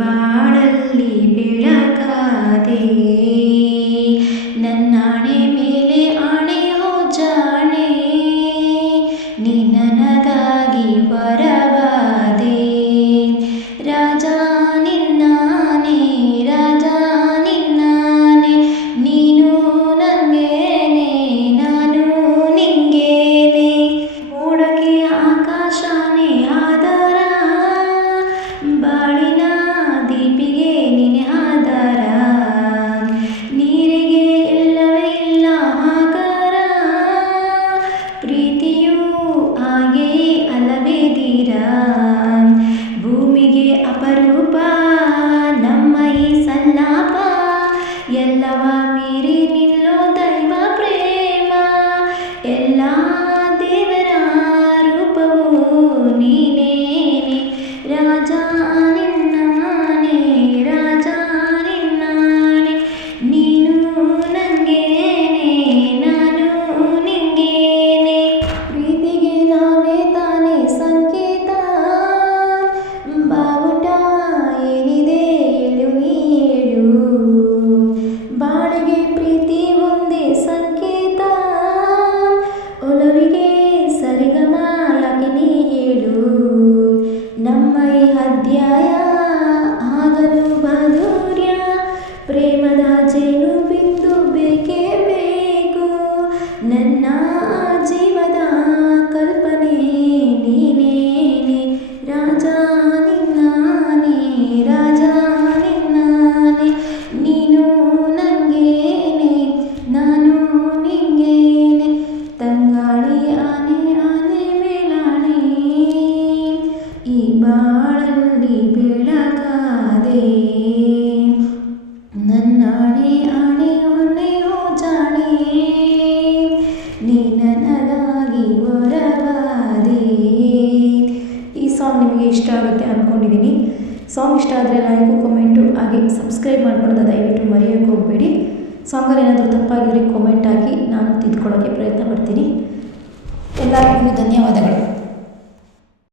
ಬಾಳಲ್ಲಿ ಬೆಳಕಾದೆ ನನ್ನಾಣೆ ಮೇಲೆ ಆಣೆ ಹೋ ಜಾಣೆ ನೀ ನನಗಾಗಿ ವರವಾದೆ ರಾಜ ನಿನ್ನಾನೆ ರಾಜ ನಿನ್ನಾನೆ ನೀನು ನಂಗೇನೆ ನಾನು ನಿಂಗೇನೆ ಮೋಡಕ್ಕೆ ಆಕಾಶನೇ ಆಧಾರ ಬಾಳಿನ ದೀಪಿಗೆ ನೀನೆ ಆಧಾರ ನೀರಿಗೆ ಇಲ್ಲವೇ ಇಲ್ಲ ಆಕಾರ ಪ್ರೀತಿಯೂ ಹಾಗೆ ಅಲ್ಲವೇ ಧೀರ ಭೂಮಿಗೆ ಅಪರೂಪ ನಮ್ಮ ಈ ಸಲ್ಲಾಪ ಎಲ್ಲವ ಮೀರಿ ನಿಲ್ಲೋ ದೈವ ಪ್ರೇಮ ಎಲ್ಲ ದೇವರ ರೂಪವು ನೀನೇನೆ ರಾಜ ನಿನ್ನಾನೆ ರಾಜ ನಿನ್ನಾನೆ ನೀನು ನಂಗೇನೆ ನಾನು ನಿಂಗೇನೆ ಪ್ರೀತಿಗೆ ನಾವೇ ತಾನೇ ಸಂಕೇತ ಬಾವುಟ ಏನಿದೆ ಹೇಳು ನೀ ಹೇಳು ಬಾಳಿಗೆ ಪ್ರೀತಿ ಒಂದೇ ಸಂಕೇತ ಒಲವಿಗೆ ಸರಿಗಮ ಯಾಕೆ ನೀ ಹೇಳು ನಮ್ಮ ಈ ಅಧ್ಯಾಯ ಆಗಲು ಮಾಧುರ್ಯ ಪ್ರೇಮದ ಜೇನು ಬಿಂದು ಬೇಕೇ ಬೇಕು ನನ್ನ ಜೀವದ ಕಲ್ಪನೆ ನೀನೇನೆ ರಾಜ ನಿನ್ನಾನೆ ರಾಜ ನಿನ್ನಾನೆ ನೀನು ನಂಗೇನೆ ನಾನು ನಿಂಗೇನೆ ತಂಗಾಳಿ ಆನೆ ಆನೆ ಮೇಲಾಣೆ ಈ ಬಾಳಲ್ಲಿ ಬೆಳಕಾದೆ ನನ್ನಾಣೆ ಆಣೆ ಹೊನ್ನೆ ಹೋ ಜಾಣೆ ನೀ ನನಗಾಗಿ ವರವಾದೆ. ಈ ಸಾಂಗ್ ನಿಮಗೆ ಇಷ್ಟ ಆಗುತ್ತೆ ಅಂದ್ಕೊಂಡಿದ್ದೀನಿ. ಸಾಂಗ್ ಇಷ್ಟ ಆದರೆ ಲೈಕು ಕಮೆಂಟು ಹಾಗೆ ಸಬ್ಸ್ಕ್ರೈಬ್ ಮಾಡ್ಕೊಳ್ಳೋದು ದಯವಿಟ್ಟು ಮರೆಯೋಕ್ಕೆ ಹೋಗಬೇಡಿ. ಸಾಂಗಲ್ಲಿ ಏನಾದರೂ ತಪ್ಪಾಗಿದ್ರೆ ಕಾಮೆಂಟ್ ಹಾಕಿ ನಾನು ತಿದ್ಕೊಳ್ಳೋಕ್ಕೆ ಪ್ರಯತ್ನ ಪಡ್ತೀನಿ. ಎಲ್ಲರಿಗೂ ಧನ್ಯವಾದಗಳು.